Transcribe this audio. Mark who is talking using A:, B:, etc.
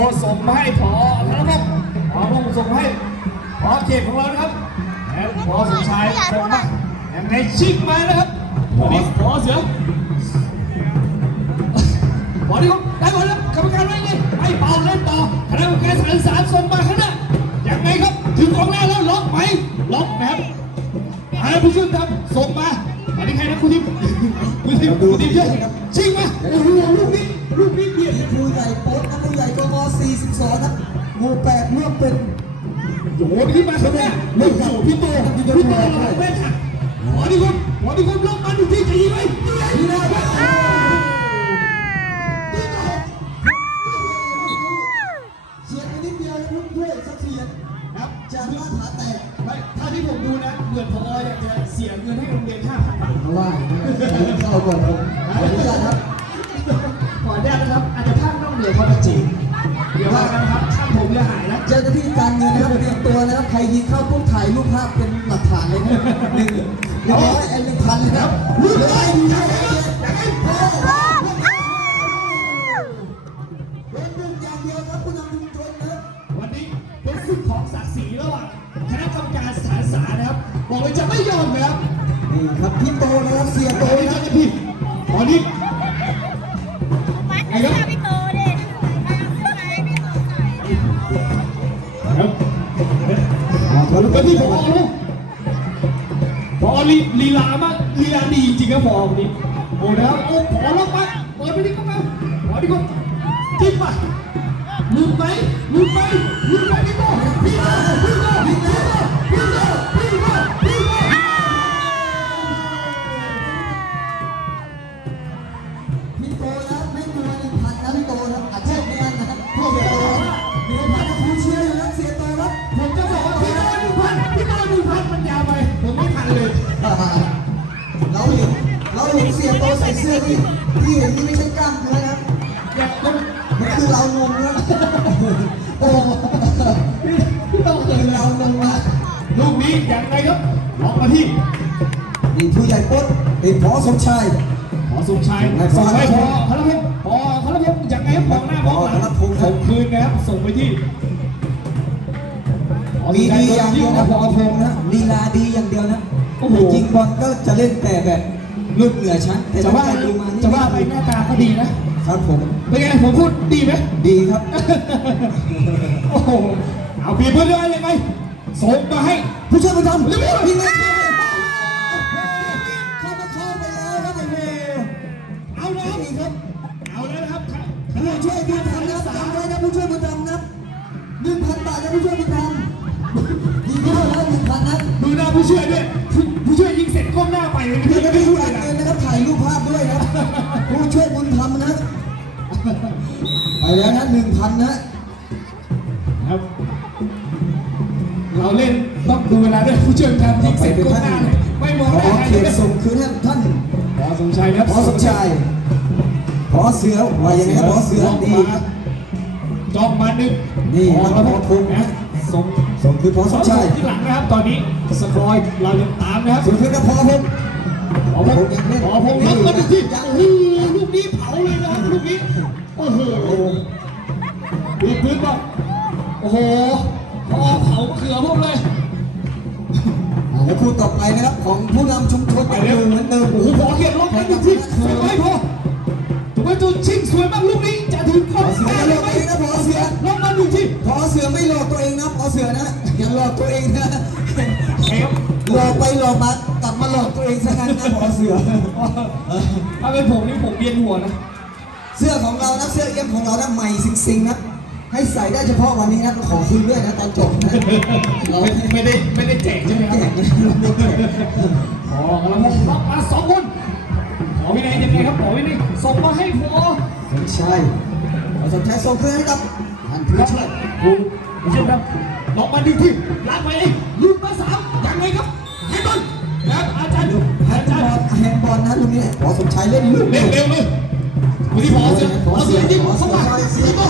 A: ส่งมาให้พอนะครับพอลงส่งให้พอเขตของเรานะครับแล้วพอสมชายส่งมาอย่างในชิกมานะครับวันนี้พอเสือพอดีครับได้หมดแล้วกรรมการว่าไงให้เป่าเล่นต่อคณะกรรมการสารส่งมาข้างหน้าอย่างไงครับถึงของแรกแล้วล็อกไหมล็อกนะครับผู้ช่วยครับส่งมาอันนี้ใครนะคุณทิพย์คุณทิพย์ช่วยชิงมาโอ้โหลูกนี้เบียด
B: ผู้ใหญ่โป๊ะนะผู้ใหญ่กม42ครับหมู่8ร่วมเป็น
A: โยนขึ้นมาครับเนี่ยลูกพี่โตพี่โตแม่ขัดหมอดีคนล็อกมาดูที่จะยิงไหมยิงเลย
B: เฉียดไปนิดเดียวลูกด้วยสักเฉียดครับจากมาตรฐานแตก
A: ถ้าที่ผมดูนะเหมือนพออยากจะเสียเงินให้โรงเรียน5,000 บาท
B: เพราะว่าเข้าก่อนผมขออนุญาตครับ
A: ขออนุญาตนะครับอาจจะพลาดต้องเหนือความจริงเดี๋ยวว่ากันครับช่างผมจะหายแล้ว
B: เจ้าหน้าที่การเงินนะครับเตรียมตัวนะครับใครยิงเข้าปุ๊บถ่ายรูปภาพเป็นหลักฐานเลยนะ1,000เลยครับรูปเลยอย่างเดียวครับผู้นำชุมชนนะ
A: วันนี้เป็นศึกของศักดิ์ศรีระหว่างคณะกรรมการสถานศึกษานะครับบอกเลยจะไม่ยอมนะครับ
B: นี่ครับพี่โตนะครับเสียโตนะ
A: พี่ตอนนี้
C: ไงครับพี่โตเด็ก
A: ครับก็ที่พอรู้พอลีลามากลีลาดีจริงๆครับพอวันนี้โอ้แล้วโอ้พอล็อกมาเปิดไปดิก็มาพอดิก็จิ้มมาลุกไปพี่โตพี่โต
B: พี่โตนะไม่กลัว1,000นะพี่โตนะอาชีพงานนะครับพวกเสียโต1,000จะผู้เชียร์อยู่นะเสียโตครับ
A: ผมจะบอกว่าพี่โต1,000มันยาวไปผมไม่ทันเลย
B: เราเห็นเสียโตใส่เสื้อที่เห็นนี่ไม่ใช่กล้ามเนื้อนะมันคือเรางงนะโอ้
A: พี่โตคือ
B: เรางงนะ
A: ลูกนี้อย่างไรครับล็อกมาที่
B: นี่ผู้ใหญ่ป๊ดเป็นพอสมชาย
A: ส่งให้พอเขาแล้วอย่างไงครับมองหน้ามองหลังส่งคืนนะครับส่งไปที่
B: มีดีอย่างเดียวนะพอพงนะลีลาดีอย่างเดียวนะยิงบอลก็จะเล่นแต่แบบลุกเหนือชั้นแต่
A: จะว่าไปหน้าตาก็ดีนะครับ
B: ผม
A: เป็นไงผมพูดดีไหม
B: ดีครับ
A: โอ้โหเอาเปลี่ยนเพื่อนได้ยังไงส่งมาให้
B: ผู้ช่วยประจำพี่เล็กผู้ช่วยบุญธรรมนะจำไว้นะผู้ช่วยบุญธรรมนะ1,000 บาทนะผู้ช่วยบุญธรรมยิงเข้าแล้ว1,000นะ
A: ดูหน้าผู้ช่วยด้วยผู้ช่วยยิงเสร็จก้มหน้าไปเลย
B: พี่จะไม่พูดอะไรนะครับถ่ายรูปภาพด้วยนะผู้ช่วยบุญธรรมนะไปแล้วนะ1,000นะครับ
A: เราเล่นต้องดูเวลาด้วยผู้ช่วยทำยิงเสร็จก้มหน้าไม่มองหน้าใครเลย
B: ส่งคืนท่าน
A: พอสมชายครับ
B: พอสมชายพอเสือว่าอย่างไรพอเสือดี
A: จ้องมาหนึ่ง
B: นี่พอพุ่งนะส่งคือพอสมชาย
A: ที่หลังนะครับตอนนี้สกอยเรายังตามนะครับ
B: ส่งคือกับพอพุ่ง
A: แล้วก็ดูที่ลูกนี้เผาเลยนะครับลูกนี้โอ้โหพื้นบอกโอ้โหพอเผาเขือพวกเลย
B: แล้วคู่ต่อไปนะครับของผู้นำชุมชนไปเร็วเหมือนเดิม
A: โอ้โหพอเขียนล็อกกันดูที่สวยพอถูกไหมจุดชิงสวยมากลูกนี้จะถึงข้อเสือ
B: เลยไหมนะพอเสือ
A: ล็อกมาดูที่
B: พอเสือไม่หลอกตัวเองนะพอเสือนะอย่าหลอกตัวเองนะหลอกไปหลอกมากลับมาหลอกตัวเองซะงั้นนะพอเสือ
A: ถ้าเป็นผมนี่ผมเบียนหัวนะ
B: เสื้อของเรานะเสื้อเอ็มของเรานะใหม่ซิงนะให้ใส่ได้เฉพาะวันนี้นะขอคุยด้วยนะตอนจบนะ
A: เราไม่ได้แจกใช่ไหมครับขอเราล็อกมา2 คนขอวินัยยังไงครับขอวินัยส่งมาให้พอ
B: สมชายส่งคืนให้กับท่านผู้ช่วย
A: ผู้ช่วยครับล็อกมาดีที่ล้างไปเองยืนมา3ยังไงครับให้บอลครับอาจารย์
B: แฮนด์บอลนะตรงนี้พอสมชายเล่นลูก
A: เร็วเลยวันนี้พอเสือยิงเข้ามา